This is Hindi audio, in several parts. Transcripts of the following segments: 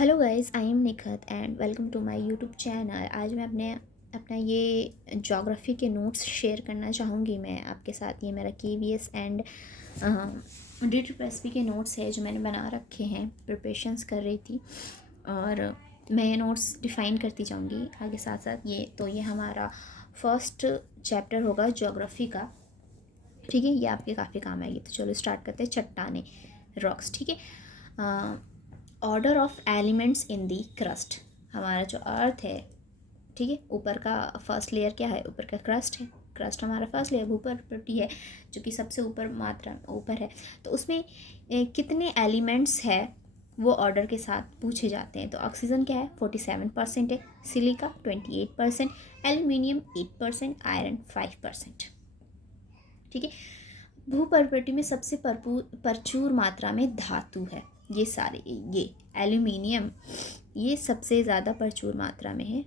Hello guys, I am Nikhat and welcome to my YouTube channel. आज मैं अपना ये ज्योग्राफी के नोट्स शेयर करना चाहूँगी मैं आपके साथ। ये मेरा KVS एंड DTPSP के नोट्स है जो मैंने बना रखे हैं, प्रिपरेशंस कर रही थी और मैं ये नोट्स डिफ़ाइन करती जाऊँगी आगे साथ साथ। ये हमारा फर्स्ट चैप्टर होगा ज्योग्राफी का, ठीक है। ये आपके काफ़ी काम आएगी। तो चलो स्टार्ट करते हैं। चट्टाने, रॉक्स, ठीक है। Order of elements in the crust. हमारा जो अर्थ है, ठीक है, ऊपर का फर्स्ट लेयर क्या है? ऊपर का क्रस्ट है। क्रस्ट हमारा फर्स्ट लेयर ऊपर प्रॉपर्टी है जो कि सबसे ऊपर मात्रा ऊपर है। तो उसमें कितने एलिमेंट्स है वो ऑर्डर के साथ पूछे जाते हैं। तो ऑक्सीजन क्या है? 47% है, सिलिका 28%, एल्यूमिनियम 8%, आयरन 5%, ठीक है। भूपर्वती में सबसे प्रचुर मात्रा में धातु है। ये सारे, ये एल्यूमिनियम, ये सबसे ज़्यादा प्रचुर मात्रा में है,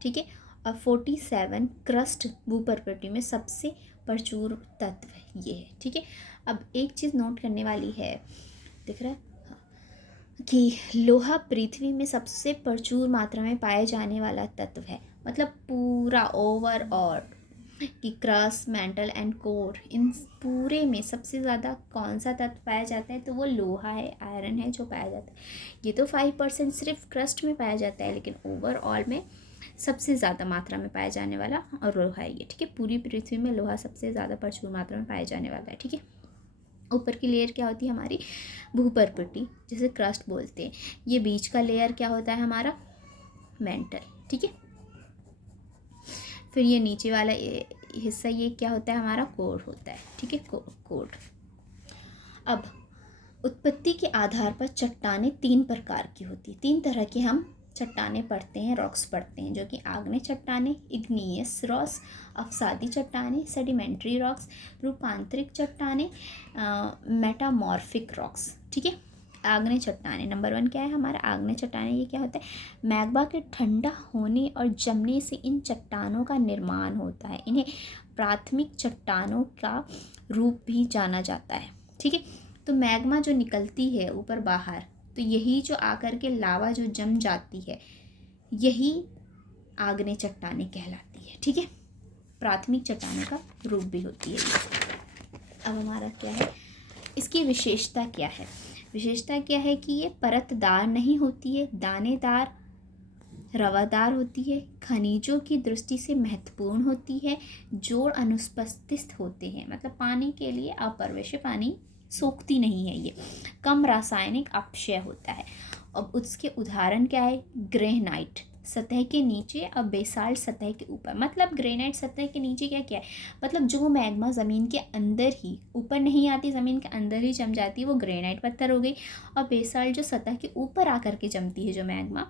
ठीक है। और 47 क्रस्ट भूपर्वती में सबसे प्रचुर तत्व ये है, ठीक है। अब एक चीज़ नोट करने वाली है, दिख रहा है कि लोहा पृथ्वी में सबसे प्रचुर मात्रा में पाए जाने वाला तत्व है। मतलब पूरा ओवरऑल कि क्रस्ट, मेंटल एंड कोर, इन पूरे में सबसे ज़्यादा कौन सा तत्व पाया जाता है? तो वो लोहा है, आयरन है जो पाया जाता है। ये तो 5% सिर्फ क्रस्ट में पाया जाता है, लेकिन ओवरऑल में सबसे ज़्यादा मात्रा में पाया जाने वाला और लोहा है ये, ठीक है। पूरी पृथ्वी में लोहा सबसे ज़्यादा प्रचुर मात्रा में पाया जाने वाला है, ठीक है। ऊपर की लेयर क्या होती है? हमारी भूपर्वती, जिसे क्रस्ट बोलते हैं। ये बीच का लेयर क्या होता है? हमारा मेंटल, ठीक है। फिर ये नीचे वाला हिस्सा ये क्या होता है? हमारा कोर होता है, ठीक है, कोर। अब उत्पत्ति के आधार पर चट्टानें 3 प्रकार की होती है। 3 तरह की हम चट्टानें पढ़ते हैं, रॉक्स पढ़ते हैं, जो कि आग्नेय चट्टानें, इग्नियस रॉक्स, अवसादी चट्टानें, सेडिमेंट्री रॉक्स, रूपांतरिक चट्टानें, मेटामॉर्फिक रॉक्स, ठीक है। आग्नेय चट्टानें, नंबर 1 क्या है हमारा? आग्नेय चट्टानें। ये क्या होता है? मैग्मा के ठंडा होने और जमने से इन चट्टानों का निर्माण होता है। इन्हें प्राथमिक चट्टानों का रूप भी जाना जाता है, ठीक है। तो मैग्मा जो निकलती है ऊपर बाहर, तो यही जो आकर के लावा जो जम जाती है, यही आग्नेय चट्टानें कहलाती है, ठीक है। प्राथमिक चट्टानों का रूप भी होती है। अब हमारा क्या है, इसकी विशेषता क्या है? विशेषता क्या है कि ये परतदार नहीं होती है, दानेदार, रवादार होती है, खनिजों की दृष्टि से महत्वपूर्ण होती है, जोड़ अनुपस्थित होते हैं। मतलब पानी के लिए अप्रवेश, पानी सोखती नहीं है ये, कम रासायनिक अपक्षय होता है। अब उसके उदाहरण क्या है? ग्रेनाइट सतह के नीचे और बेसाल्ट सतह के ऊपर। मतलब ग्रेनाइट सतह के नीचे क्या क्या है? मतलब जो मैग्मा ज़मीन के अंदर ही, ऊपर नहीं आती, ज़मीन के अंदर ही जम जाती है, वो ग्रेनाइट पत्थर हो गई। और बेसाल्ट जो सतह के ऊपर आकर के जमती है, जो मैग्मा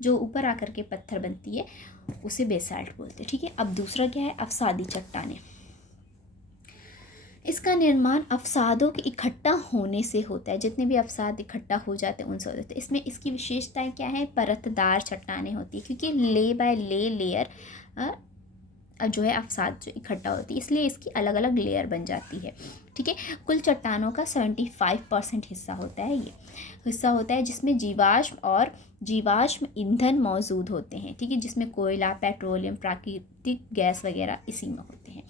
जो ऊपर आकर के पत्थर बनती है, उसे बेसाल्ट बोलते हैं, ठीक है। अब दूसरा क्या है? अवसादी चट्टानें। इसका निर्माण अवसादों के इकट्ठा होने से होता है। जितने भी अवसाद इकट्ठा हो जाते हैं उनसे होते हैं। इसमें इसकी विशेषताएं क्या है? परतदार चट्टानें होती है, क्योंकि ले बाय लेयर जो है अवसाद जो इकट्ठा होती है, इसलिए इसकी अलग अलग लेयर बन जाती है, ठीक है। कुल चट्टानों का 75% हिस्सा होता है, ये हिस्सा होता है जिसमें जीवाश्म ईंधन मौजूद होते हैं, ठीक है, जिसमें कोयला, पेट्रोलियम, प्राकृतिक गैस वगैरह इसी में होते हैं।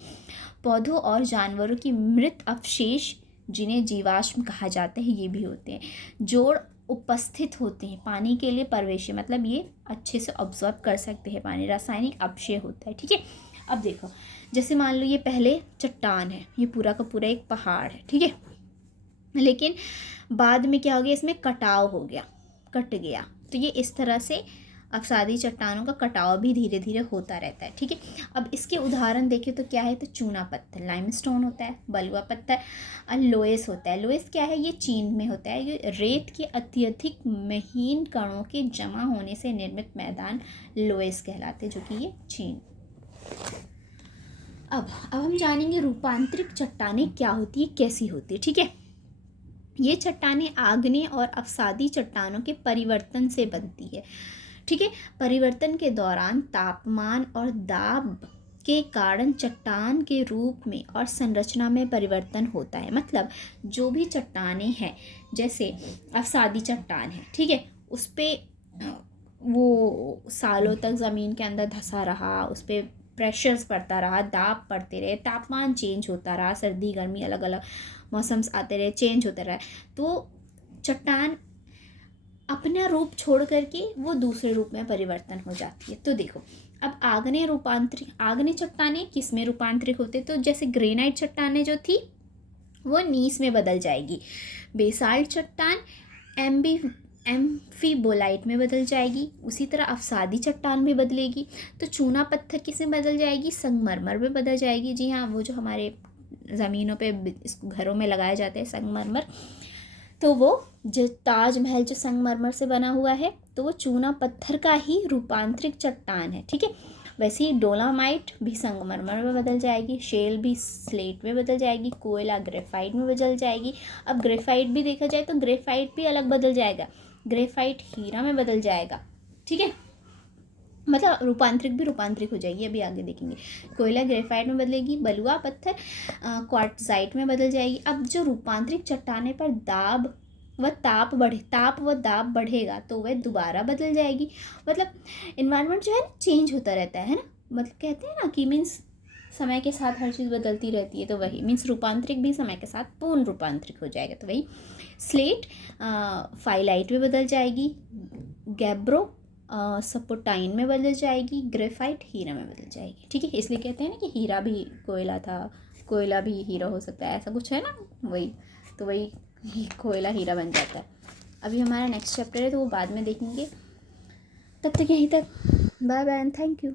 पौधों और जानवरों की मृत अवशेष, जिन्हें जीवाश्म कहा जाता है, ये भी होते हैं। जोड़ उपस्थित होते हैं, पानी के लिए प्रवेशी, मतलब ये अच्छे से ऑब्जॉर्ब कर सकते हैं पानी। रासायनिक अपक्षय होता है, ठीक है। अब देखो, जैसे मान लो ये पहले चट्टान है, ये पूरा का पूरा एक पहाड़ है, ठीक है, लेकिन बाद में क्या हो गया? इसमें कटाव हो गया, कट गया। तो ये इस तरह से अवसादी चट्टानों का कटाव भी धीरे धीरे होता रहता है, ठीक है। अब इसके उदाहरण देखें तो क्या है? तो चूना पत्थर, लाइमस्टोन होता है, बलुआ पत्थर, और लोएस होता है। लोएस क्या है? ये चीन में होता है। ये रेत के अत्यधिक महीन कणों के जमा होने से निर्मित मैदान लोएस कहलाते हैं, जो कि ये चीन। अब हम जानेंगे रूपांतरिक चट्टानें क्या होती है, कैसी होती है, ठीक है। ये चट्टानें आग्नेय और अवसादी चट्टानों के परिवर्तन से बनती है, ठीक है। परिवर्तन के दौरान तापमान और दाब के कारण चट्टान के रूप में और संरचना में परिवर्तन होता है। मतलब जो भी चट्टानें हैं, जैसे अवसादी चट्टान है, ठीक है, उस पर वो सालों तक ज़मीन के अंदर धंसा रहा, उस पर प्रेशर्स पड़ता रहा, दाब पड़ते रहे, तापमान चेंज होता रहा, सर्दी गर्मी अलग अलग मौसम्स आते रहे, चेंज होता रहा, तो चट्टान अपना रूप छोड़ करके वो दूसरे रूप में परिवर्तन हो जाती है। तो देखो, अब आग्नेय चट्टानें किस में रूपांतरित होते, तो जैसे ग्रेनाइट चट्टानें जो थी वो नीस में बदल जाएगी, बेसाल्ट चट्टान एम्फीबोलाइट में बदल जाएगी, उसी तरह अवसादी चट्टान भी बदलेगी। तो चूना पत्थर किस में बदल जाएगी, संगमरमर में बदल जाएगी। जी हाँ, वो जो हमारे ज़मीनों पे इसको घरों में लगाए जाते हैं संगमरमर, तो वो जो ताजमहल जो संगमरमर से बना हुआ है, तो वो चूना पत्थर का ही रूपांतरित चट्टान है, ठीक है। वैसे ही डोलामाइट भी संगमरमर में बदल जाएगी, शेल भी स्लेट में बदल जाएगी, कोयला ग्रेफाइट में बदल जाएगी। अब ग्रेफाइट भी देखा जाए तो ग्रेफाइट भी अलग बदल जाएगा, ग्रेफाइट हीरा में बदल जाएगा, ठीक है। मतलब रूपांतरित हो जाएगी, अभी आगे देखेंगे। कोयला ग्रेफाइट में बदलेगी, बलुआ पत्थर क्वार्टजाइट में बदल जाएगी। अब जो रूपांतरित चट्टाने पर ताप व दाब बढ़ेगा तो वह दोबारा बदल जाएगी। मतलब इन्वायरमेंट जो है ना चेंज होता रहता है ना, मतलब कहते हैं ना कि मीन्स समय के साथ हर चीज़ बदलती रहती है, तो वही मीन्स रूपांतरित भी समय के साथ पूर्ण रूपांतरित हो जाएगा। तो वही स्लेट फाइलाइट में बदल जाएगी, गैब्रो सपोटाइन में बदल जाएगी, ग्रेफाइट हीरा में बदल जाएगी, ठीक है। इसलिए कहते हैं ना कि हीरा भी कोयला था, कोयला भी हीरा हो सकता है, ऐसा कुछ है ना, वही तो वही कोयला हीरा बन जाता है। अभी हमारा नेक्स्ट चैप्टर है तो वो बाद में देखेंगे। तब तक यहीं तक, bye bye and thank you.